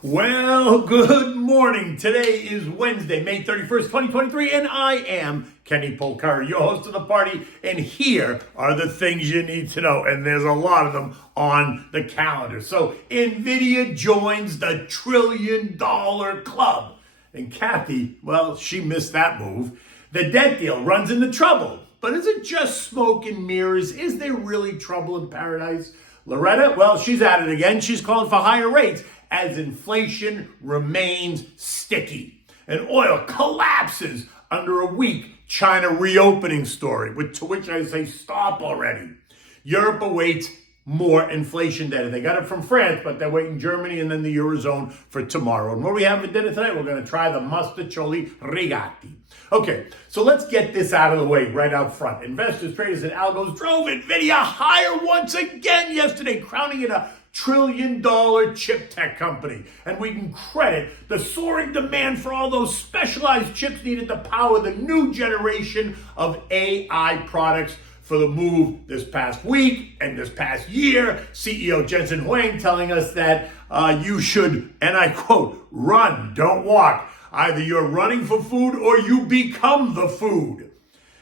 Well, good morning. Today is Wednesday, May 31st, 2023, and I am Kenny Polcari, your host of the party, and here are the things you need to know, and there's a lot of them on the calendar. So, Nvidia joins the $1 trillion club, and Kathy, well, she missed that move. The debt deal runs into trouble, but is it just smoke and mirrors? Is there really trouble in paradise? Loretta, well, she's at it again. She's calling for higher rates as inflation remains sticky. And oil collapses under a weak China reopening story, to which I say stop already. Europe awaits more inflation data. They got it from France, but they're waiting Germany and then the Eurozone for tomorrow. And what we have for dinner tonight, we're going to try the Mostaccioli Rigate. Okay, so let's get this out of the way right out front. Investors, traders, and algos drove Nvidia higher once again yesterday, crowning it a $1 trillion chip tech company. And we can credit the soaring demand for all those specialized chips needed to power the new generation of AI products for the move this past week and this past year. CEO Jensen Huang telling us that you should, and I quote, run, don't walk. Either you're running for food or you become the food.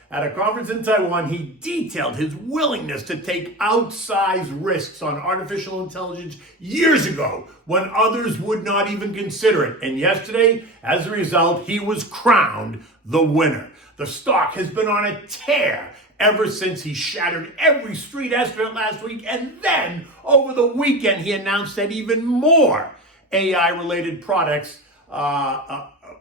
At a conference in Taiwan, he detailed his willingness to take outsized risks on artificial intelligence years ago when others would not even consider it. And yesterday, as a result, he was crowned the winner. The stock has been on a tear ever since he shattered every street estimate last week. And then over the weekend, he announced that even more AI-related products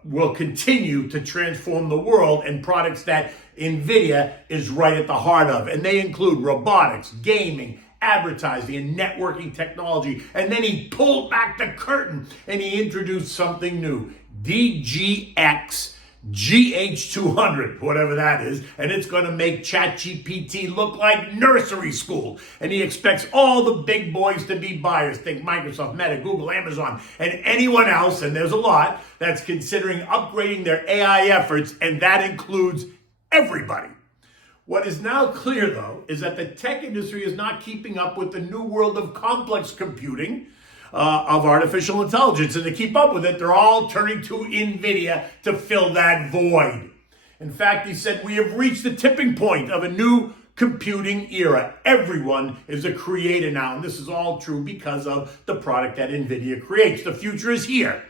will continue to transform the world, and products that Nvidia is right at the heart of. And they include robotics, gaming, advertising, and networking technology. And then he pulled back the curtain and he introduced something new, DGX GH200, whatever that is, and it's going to make ChatGPT look like nursery school. And he expects all the big boys to be buyers. Think Microsoft, Meta, Google, Amazon, and anyone else, and there's a lot, that's considering upgrading their AI efforts, and that includes everybody. What is now clear, though, is that the tech industry is not keeping up with the new world of complex computing, of artificial intelligence. And to keep up with it, they're all turning to Nvidia to fill that void. In fact, he said, we have reached the tipping point of a new computing era. Everyone is a creator now. And this is all true because of the product that Nvidia creates. The future is here.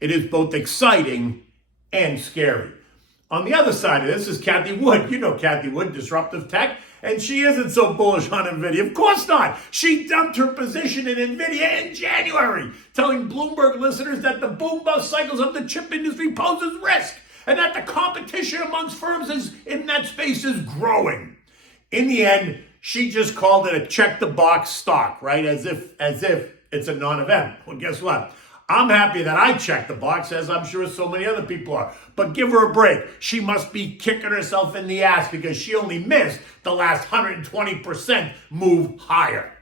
It is both exciting and scary. On the other side of this is Kathy Wood. You know Kathy Wood, Disruptive Tech. And she isn't so bullish on Nvidia. Of course not. She dumped her position in Nvidia in January, telling Bloomberg listeners that the boom-bust cycles of the chip industry poses risk and that the competition amongst firms in that space is growing. In the end, she just called it a check-the-box stock, right? As if it's a non-event. Well, guess what? I'm happy that I checked the box, as I'm sure so many other people are. But give her a break. She must be kicking herself in the ass because she only missed the last 120% move higher.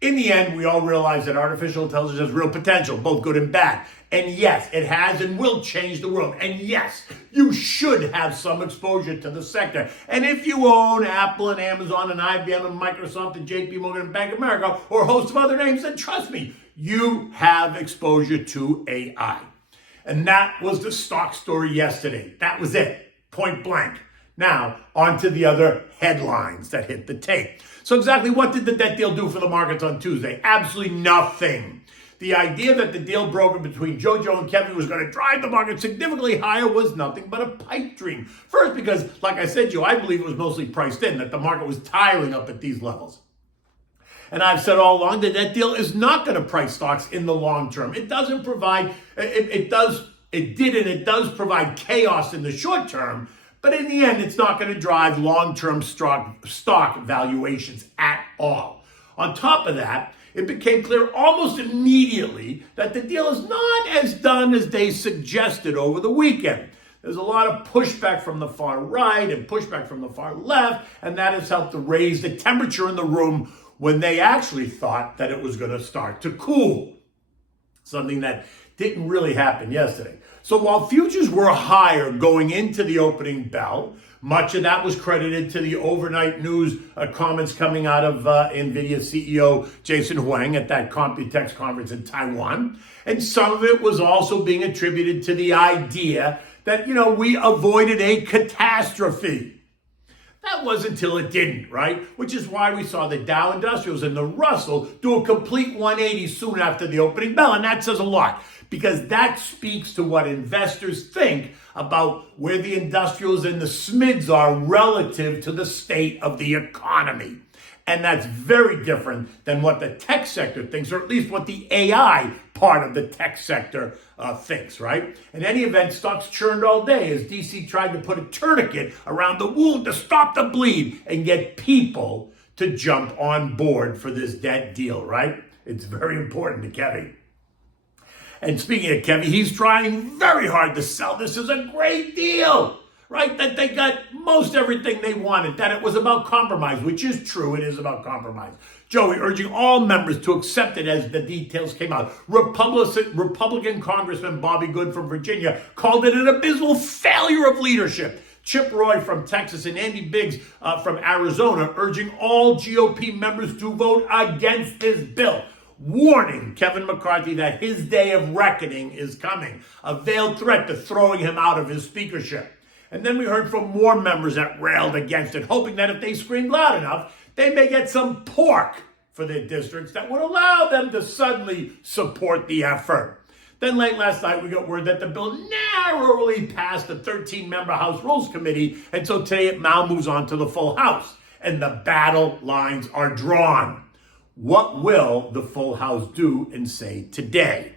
In the end, we all realize that artificial intelligence has real potential, both good and bad. And yes, it has and will change the world. And yes, you should have some exposure to the sector. And if you own Apple and Amazon and IBM and Microsoft and JP Morgan and Bank of America or a host of other names, then trust me, you have exposure to AI. And that was the stock story yesterday. That was it, point blank. Now, on to the other headlines that hit the tape. So exactly what did the debt deal do for the markets on Tuesday? Absolutely nothing. The idea that the deal brokered between Jojo and Kevin was going to drive the market significantly higher was nothing but a pipe dream. First, because, like I said to you, I believe it was mostly priced in, that the market was tiring up at these levels. And I've said all along that that deal is not going to price stocks in the long term. It doesn't provide, it does provide chaos in the short term, but in the end, it's not going to drive long-term stock valuations at all. On top of that, it became clear almost immediately that the deal is not as done as they suggested over the weekend. There's a lot of pushback from the far right and pushback from the far left, and that has helped to raise the temperature in the room when they actually thought that it was going to start to cool. Something that didn't really happen yesterday. So while futures were higher going into the opening bell, much of that was credited to the overnight news comments coming out of Nvidia CEO Jason Huang at that Computex conference in Taiwan. And some of it was also being attributed to the idea that, we avoided a catastrophe. That was until it didn't, right? Which is why we saw the Dow Industrials and the Russell do a complete 180 soon after the opening bell. And that says a lot, because that speaks to what investors think about where the industrials and the SMIDs are relative to the state of the economy. And that's very different than what the tech sector thinks, or at least what the AI part of the tech sector thinks, right? In any event, stocks churned all day as DC tried to put a tourniquet around the wound to stop the bleed and get people to jump on board for this debt deal, right? It's very important to Kevin. And speaking of Kevin, he's trying very hard to sell this as a great deal, right? That they got most everything they wanted, that it was about compromise, which is true. It is about compromise. Joey urging all members to accept it as the details came out. Republican Congressman Bobby Good from Virginia called it an abysmal failure of leadership. Chip Roy from Texas and Andy Biggs from Arizona urging all GOP members to vote against this bill, warning Kevin McCarthy that his day of reckoning is coming, a veiled threat to throwing him out of his speakership. And then we heard from more members that railed against it, hoping that if they screamed loud enough, they may get some pork for their districts that would allow them to suddenly support the effort. Then late last night, we got word that the bill narrowly passed the 13-member House Rules Committee, and so today it now moves on to the full House, and the battle lines are drawn. What will the full House do and say today?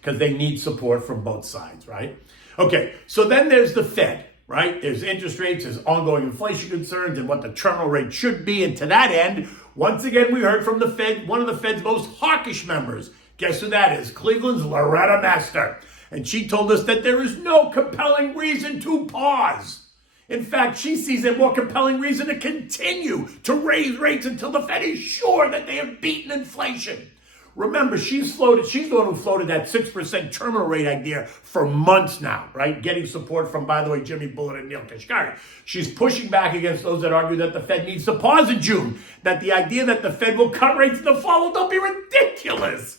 Because they need support from both sides, right? Okay, so then there's the Fed, right? There's interest rates, there's ongoing inflation concerns and what the terminal rate should be. And to that end, once again, we heard from the Fed, one of the Fed's most hawkish members. Guess who that is? Cleveland's Loretta Mester. And she told us that there is no compelling reason to pause. In fact, she sees a more compelling reason to continue to raise rates until the Fed is sure that they have beaten inflation. Remember, she's the one who floated that 6% terminal rate idea for months now, right? Getting support from, by the way, Jimmy Bullard and Neil Kashkari. She's pushing back against those that argue that the Fed needs to pause in June, that the idea that the Fed will cut rates in the fall, well, don't be ridiculous.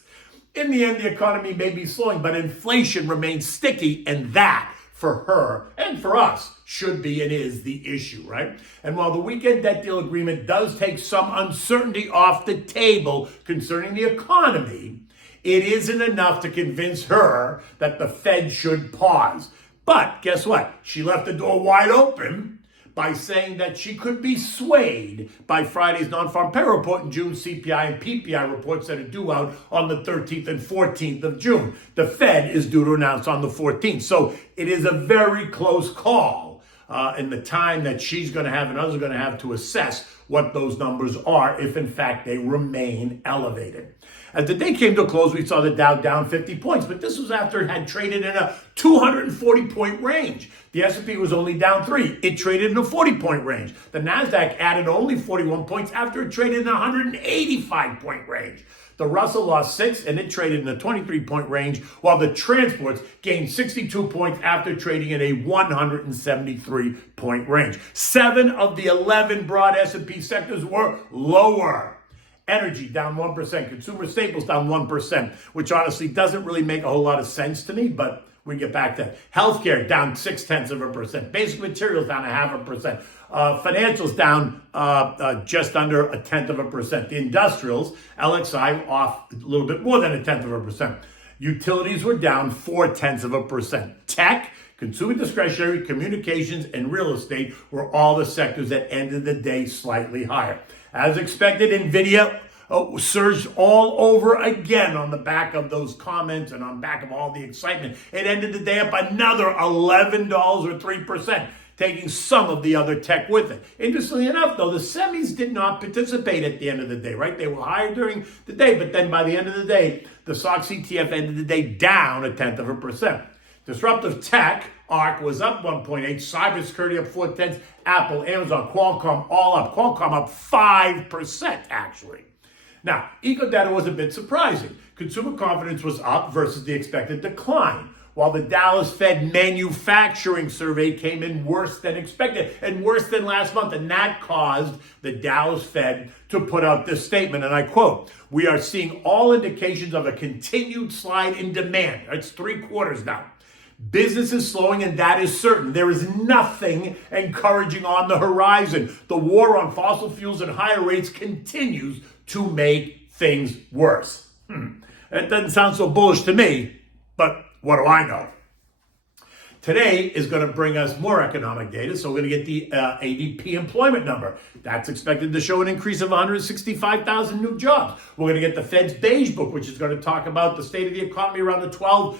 In the end, the economy may be slowing, but inflation remains sticky, and that, for her and for us, should be and is the issue, right? And while the weekend debt deal agreement does take some uncertainty off the table concerning the economy, it isn't enough to convince her that the Fed should pause. But guess what? She left the door wide open by saying that she could be swayed by Friday's non-farm payroll report and June's CPI and PPI reports that are due out on the 13th and 14th of June. The Fed is due to announce on the 14th. So it is a very close call in the time that she's going to have and others are going to have to assess what those numbers are if, in fact, they remain elevated. As the day came to a close, we saw the Dow down 50 points, but this was after it had traded in a 240-point range. The S&P was only down 3. It traded in a 40-point range. The NASDAQ added only 41 points after it traded in a 185-point range. The Russell lost 6, and it traded in a 23-point range, while the transports gained 62 points after trading in a 173-point range. 7 of the 11 broad S&P sectors were lower. Energy down 1%, consumer staples down 1%, which honestly doesn't really make a whole lot of sense to me, but we get back to that. Healthcare down 0.6%, basic materials down 0.5%, financials down just under 0.1%. The industrials, LXI off a little bit more than 0.1%. Utilities were down 0.4%. Tech, consumer discretionary, communications, and real estate were all the sectors that ended the day slightly higher. As expected, Nvidia surged all over again on the back of those comments and on back of all the excitement. It ended the day up another $11 or 3%, taking some of the other tech with it. Interestingly enough, though, the semis did not participate at the end of the day, right? They were higher during the day, but then by the end of the day, the SOX ETF ended the day down 0.1%. Disruptive tech, ARC, was up 1.8, cybersecurity up 0.4, Apple, Amazon, Qualcomm, all up. Qualcomm up 5%, actually. Now, eco data was a bit surprising. consumer confidence was up versus the expected decline, while the Dallas Fed manufacturing survey came in worse than expected and worse than last month. And that caused the Dallas Fed to put out this statement, and I quote, "We are seeing all indications of a continued slide in demand." It's 3 quarters now. Business is slowing, and that is certain. There is nothing encouraging on the horizon. The war on fossil fuels and higher rates continues to make things worse. That doesn't sound so bullish to me, but what do I know? Today is going to bring us more economic data, so we're going to get the ADP employment number. That's expected to show an increase of 165,000 new jobs. We're going to get the Fed's Beige Book, which is going to talk about the state of the economy around the 12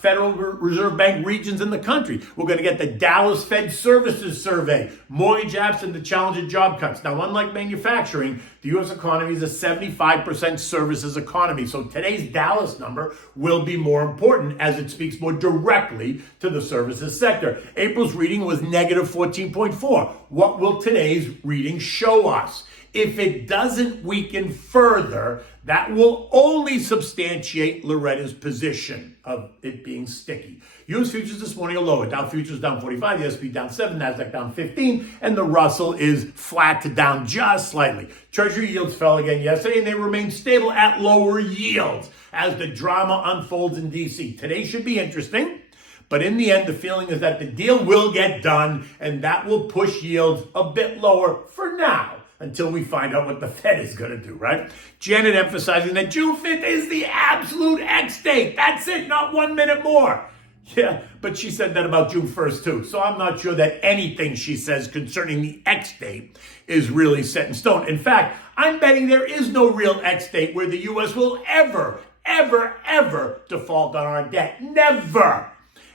Federal Reserve Bank regions in the country. We're going to get the Dallas Fed Services Survey, mortgage apps, and the challenge of job cuts. Now, unlike manufacturing, the U.S. economy is a 75% services economy, so today's Dallas number will be more important as it speaks more directly to the services sector. April's reading was negative 14.4. What will today's reading show us? If it doesn't weaken further, that will only substantiate Loretta's position of it being sticky. U.S. futures this morning are lower. Dow futures down 45, the S&P down 7, Nasdaq down 15, and the Russell is flat to down just slightly. Treasury yields fell again yesterday, and they remain stable at lower yields as the drama unfolds in D.C. Today should be interesting. But in the end, the feeling is that the deal will get done, and that will push yields a bit lower for now until we find out what the Fed is going to do, right? Janet emphasizing that June 5th is the absolute X date. That's it, not 1 minute more. Yeah, but she said that about June 1st too. So I'm not sure that anything she says concerning the X date is really set in stone. In fact, I'm betting there is no real X date where the U.S. will ever default on our debt. Never.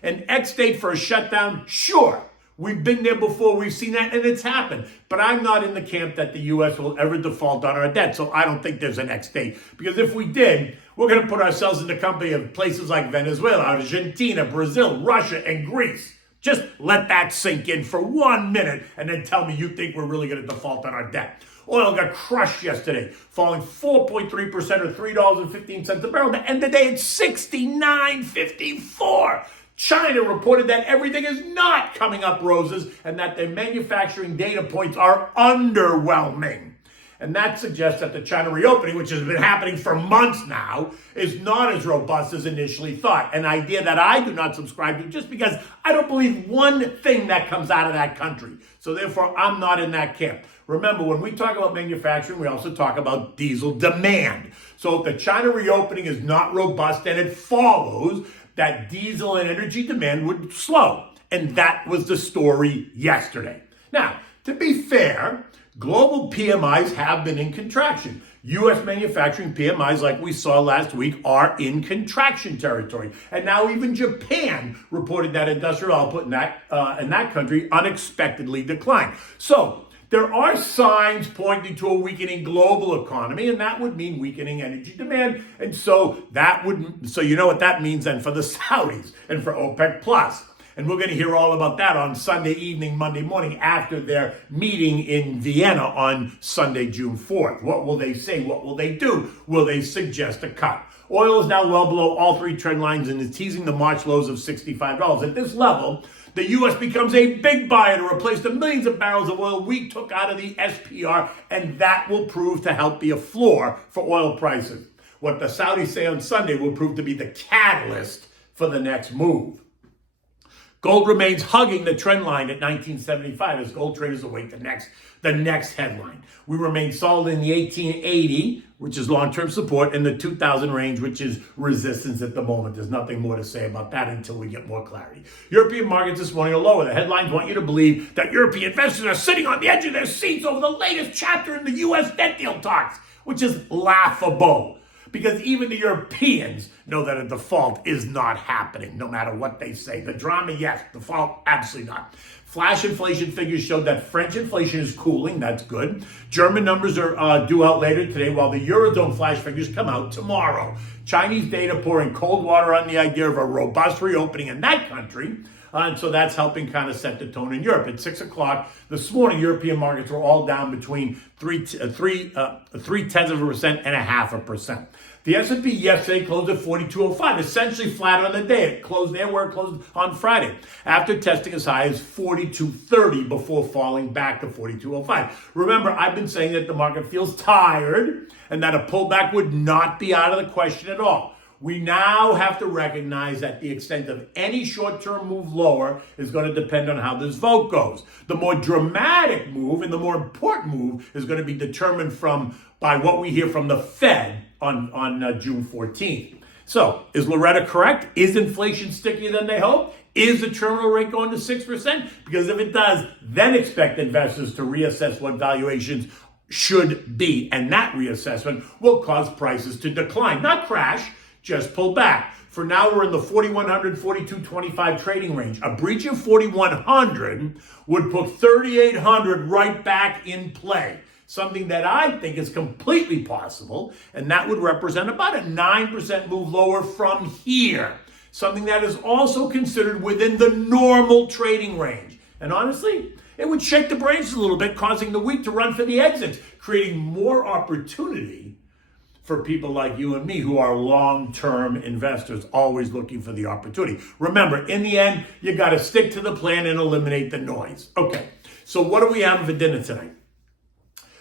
An X date for a shutdown, sure. We've been there before, we've seen that, and it's happened. But I'm not in the camp that the U.S. will ever default on our debt, so I don't think there's an X date. Because if we did, we're going to put ourselves in the company of places like Venezuela, Argentina, Brazil, Russia, and Greece. Just let that sink in for 1 minute, and then tell me you think we're really going to default on our debt. Oil got crushed yesterday, falling 4.3% or $3.15 a barrel. To end the day at $69.54. China reported that everything is not coming up roses and that their manufacturing data points are underwhelming. And that suggests that the China reopening, which has been happening for months now, is not as robust as initially thought. An idea that I do not subscribe to just because I don't believe one thing that comes out of that country. So therefore, I'm not in that camp. Remember, when we talk about manufacturing, we also talk about diesel demand. So if the China reopening is not robust, then it follows that diesel and energy demand would slow. And that was the story yesterday. Now, to be fair, global PMIs have been in contraction. U.S. manufacturing PMIs, like we saw last week, are in contraction territory. And now even Japan reported that industrial output in that country unexpectedly declined. So there are signs pointing to a weakening global economy, and that would mean weakening energy demand. And so you know what that means then for the Saudis and for OPEC Plus. And we're going to hear all about that on Sunday evening, Monday morning after their meeting in Vienna on Sunday, June 4th. What will they say? What will they do? Will they suggest a cut? Oil is now well below all 3 trend lines and is teasing the March lows of $65. At this level, the U.S. becomes a big buyer to replace the millions of barrels of oil we took out of the SPR, and that will prove to help be a floor for oil prices. What the Saudis say on Sunday will prove to be the catalyst for the next move. Gold remains hugging the trend line at 1975 as gold traders await the next headline. We remain solid in the 1880, which is long-term support, and the 2000 range, which is resistance at the moment. There's nothing more to say about that until we get more clarity. European markets this morning are lower. The headlines want you to believe that European investors are sitting on the edge of their seats over the latest chapter in the U.S. debt deal talks, which is laughable. Because even the Europeans know that a default is not happening, no matter what they say. The drama, yes. Default, absolutely not. Flash inflation figures showed that French inflation is cooling. That's good. German numbers are due out later today, while the Eurozone flash figures come out tomorrow. Chinese data pouring cold water on the idea of a robust reopening in that country. And so that's helping kind of set the tone in Europe. At 6 o'clock this morning, European markets were all down between 0.3% and 0.5%. The S&P yesterday closed at 4205, essentially flat on the day. It closed there where it closed on Friday, after testing as high as 4230 before falling back to 4205. Remember, I've been saying that the market feels tired and that a pullback would not be out of the question at all. We now have to recognize that the extent of any short-term move lower is going to depend on how this vote goes. The more dramatic move and the more important move is going to be determined by what we hear from the Fed on June 14th. So, is Loretta correct? Is inflation stickier than they hope? Is the terminal rate going to 6%? Because if it does, then expect investors to reassess what valuations should be. And that reassessment will cause prices to decline, not crash, just pull back. For now, we're in the 4,100, 4,225 trading range. A breach of 4,100 would put 3,800 right back in play. Something that I think is completely possible, and that would represent about a 9% move lower from here. Something that is also considered within the normal trading range. And honestly, it would shake the brains a little bit, causing the weak to run for the exits, creating more opportunity for people like you and me who are long-term investors, always looking for the opportunity. Remember, in the end, you got to stick to the plan and eliminate the noise. Okay, so what do we have for dinner tonight?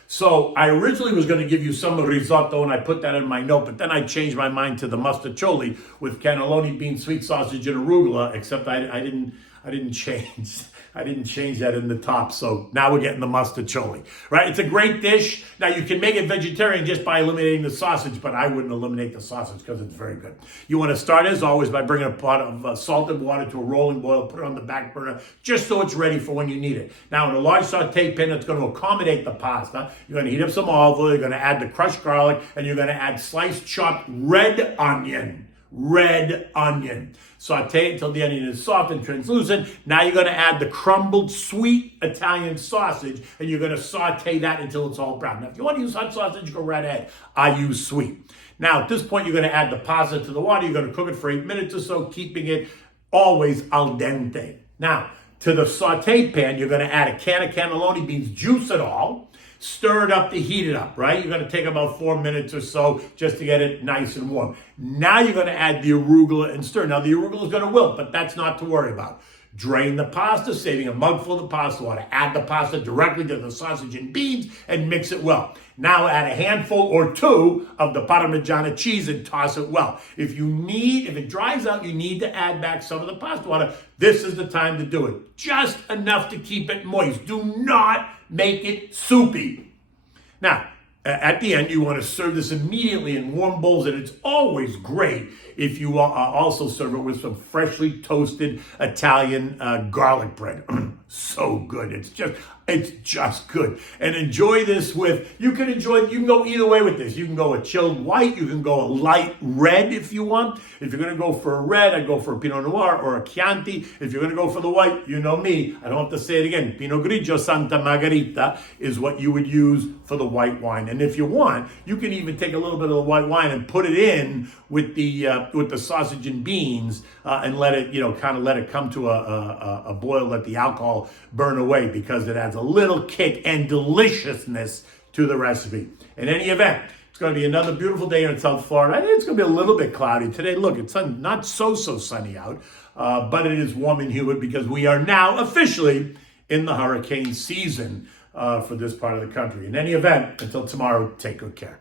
So I originally was going to give you some risotto, and I put that in my note, but then I changed my mind to the Mostaccioli with cannelloni, bean, sweet sausage, and arugula, except I didn't change. I didn't change that in the top, so now we're getting the Mostaccioli, right? It's a great dish. Now, you can make it vegetarian just by eliminating the sausage, but I wouldn't eliminate the sausage because it's very good. You want to start, as always, by bringing a pot of salted water to a rolling boil, put it on the back burner, just so it's ready for when you need it. Now, in a large saute pan that's going to accommodate the pasta, you're going to heat up some olive oil, you're going to add the crushed garlic, and you're going to add sliced chopped red onion. Saute it until the onion is soft and translucent. Now you're going to add the crumbled sweet Italian sausage, and you're going to saute that until it's all brown. Now, if you want to use hot sausage, go right ahead. I use sweet. Now, at this point, you're going to add the pasta to the water. You're going to cook it for 8 minutes or so, keeping it always al dente. Now, to the saute pan, you're going to add a can of cannelloni beans, juice it all. Stir it up to heat it up, right? You're going to take about 4 minutes or so just to get it nice and warm. Now you're going to add the arugula and stir. Now the arugula is going to wilt, but that's not to worry about. Drain the pasta, saving a mugful of pasta water. Add the pasta directly to the sausage and beans and mix it well. Now add a handful or two of the Parmigiana cheese and toss it well. If it dries out, you need to add back some of the pasta water. This is the time to do it. Just enough to keep it moist. Do not make it soupy. Now, at the end, you want to serve this immediately in warm bowls, and it's always great if you also serve it with some freshly toasted Italian garlic bread. So good. It's just good. And enjoy this you can go either way with this. You can go a chilled white, you can go a light red if you want. If you're going to go for a red, I'd go for a Pinot Noir or a Chianti. If you're going to go for the white, you know me, I don't have to say it again. Pinot Grigio Santa Margherita is what you would use for the white wine. And if you want, you can even take a little bit of the white wine and put it in with the sausage and beans and let it come to a boil, let the alcohol burn away, because it adds a little kick and deliciousness to the recipe. In any event, it's going to be another beautiful day in South Florida. I think it's going to be a little bit cloudy today. Look, it's not so sunny out, but it is warm and humid because we are now officially in the hurricane season for this part of the country. In any event, until tomorrow, take good care.